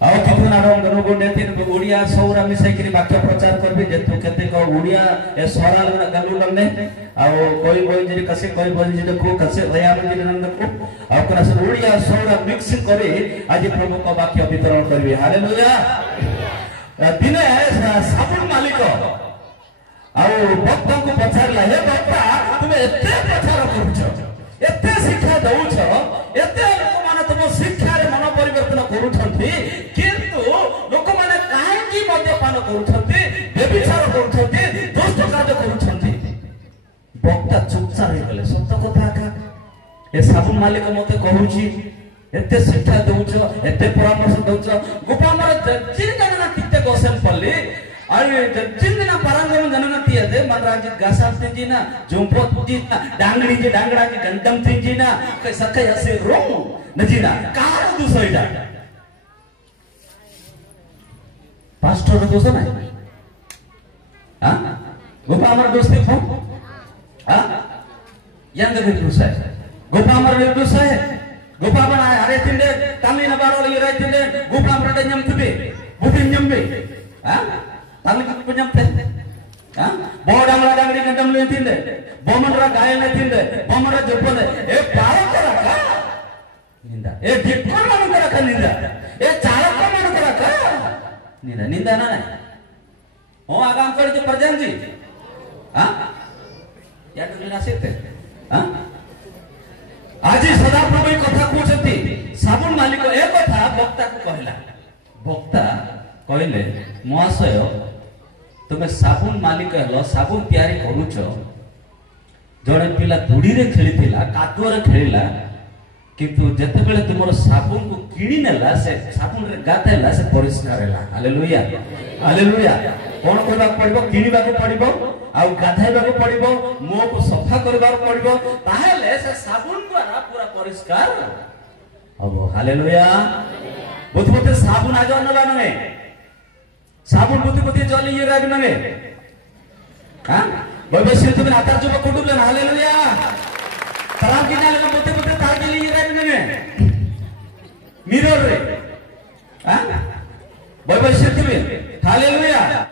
ଆଉ କିଥୁ ନାରଙ୍ଗ ଗନୁଗୁଣ୍ଡେ ତିନ ओडिया सौरा मिसाई करी वाक्य प्रचार करबे जे तू केते को ओडिया ए सोराल गलु लने आ कोई कोई जे कसे कोई बोल जे को कसे रया में जे नंद को आ करा से ओडिया सौरा मिक्स करे आज प्रभु को वाक्य वितरण करबे हालेलुया दिने साबुन मालिक आ भक्त को पचारला हे भक्ता तुम एते प्रचार करूछ एते शिक्षा दउछ एते लोक माने तुम शिक्षा रे मन परिवर्तन करूछंती किंतु लोक माने काहेकि मद्यपान करूछंती व्यभिचार करूछंती दुष्ट कार्य करूछंती भक्ता चुपचाप हे गले सत्य कथा का ए साबुन मालिक मते कहूची एते शिक्षा दउछ एते परामर्श दउछ गोपा हमर जिन जनना तिते गोसेन पल्ली अरे जिन दिन परांगम जनना तिया दे मनराज गासाते जी ना जोंपो जी ना डांगड़ी जी डांगड़ा की गंदम थी जी ना कई सके हसे रो नजीना कार दुसोइडा पास्टर दोस्त ना हां गोपा हमर दोस्ती को हां यांग के दोस्त है गोपा हमर दोस्त है गोपा बना अरे तिंदे तामी न बारो ले रे तिंदे गोपा हमर न्यम तुबे बुदिन न्यमबे हां तामी के पुन्यमते हां बोडांगला डांगड़ी गंदम ले तिंदे बोमनरा गाय ने तिंदे बोमनरा जपले ए पारो करा का निंदा ए धिक्कार मन करा का निंदा ए चालक मन करा का निंदा निंदा ना ओ आगाम कर जे प्रजन जी हां या तो ना सेते हां आज सदा प्रभु कथा कहते साबुन मालिक ए कथा वक्ता को कहला वक्ता कहले महाशय तुम साबुन मालिक हलो साबुन तैयारी करूछ जड़े पिला धूड़ी रे खेलीथिला कादुआ रे खेलीला किंतु जते बेले तुमरो साबुन को किणी नेला से साबुन रे गातेला से परिष्कार हैला हालेलुया हालेलुया कोन करबा पड़िबो किणीबा को पड़िबो आ गाधाइबा को पड़िबो मुंह को सफा करबा को पड़िबो ताहेले से साबुन द्वारा पूरा परिष्कार हबो हालेलुया बुद्धबुद्धि साबुन आ जान ना नगे साबुन बुद्धबुद्धि जली ये राग नगे हां बबे से तुम आतार जो कुटुबले हालेलुया तराम की नाले बुद्धबुद्धि तार के लिए राग नगे मिरर रे